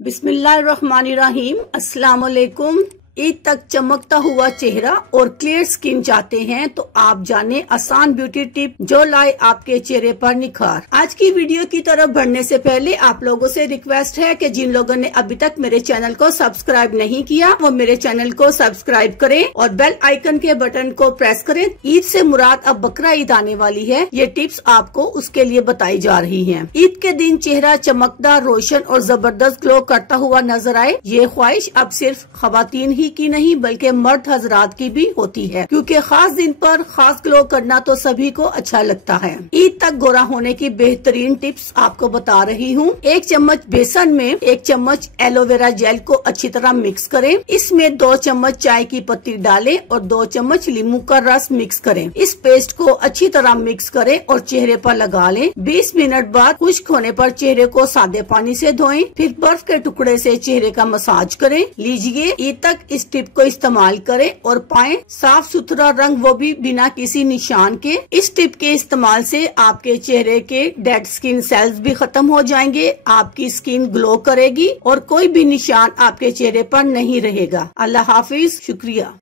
बिस्मिल्लाहिर्रहमानिर्रहीम। अस्सलाम वालेकुम। ईद तक चमकता हुआ चेहरा और क्लियर स्किन चाहते हैं तो आप जाने आसान ब्यूटी टिप जो लाए आपके चेहरे पर निखार। आज की वीडियो की तरफ बढ़ने से पहले आप लोगों से रिक्वेस्ट है कि जिन लोगों ने अभी तक मेरे चैनल को सब्सक्राइब नहीं किया वो मेरे चैनल को सब्सक्राइब करें और बेल आइकन के बटन को प्रेस करें। ईद से मुराद अब बकरा ईद आने वाली है, ये टिप्स आपको उसके लिए बताई जा रही है। ईद के दिन चेहरा चमकदार, रोशन और जबरदस्त ग्लो करता हुआ नजर आए, ये ख्वाहिश अब सिर्फ खवातीन ही की नहीं बल्कि मर्द हजरात की भी होती है, क्योंकि खास दिन पर खास ग्लो करना तो सभी को अच्छा लगता है। ईद तक गोरा होने की बेहतरीन टिप्स आपको बता रही हूँ। 1 चम्मच बेसन में 1 चम्मच एलोवेरा जेल को अच्छी तरह मिक्स करें। इसमें 2 चम्मच चाय की पत्ती डालें और 2 चम्मच नींबू का रस मिक्स करें। इस पेस्ट को अच्छी तरह मिक्स करें और चेहरे पर लगा लें। 20 मिनट बाद खुश्क होने पर चेहरे को सादे पानी से धोएं, फिर बर्फ के टुकड़े से चेहरे का मसाज करें। लीजिए, ईद तक इस टिप को इस्तेमाल करें और पाएं साफ सुथरा रंग, वो भी बिना किसी निशान के। इस टिप के इस्तेमाल से आपके चेहरे के डेड स्किन सेल्स भी खत्म हो जाएंगे, आपकी स्किन ग्लो करेगी और कोई भी निशान आपके चेहरे पर नहीं रहेगा। अल्लाह हाफिज, शुक्रिया।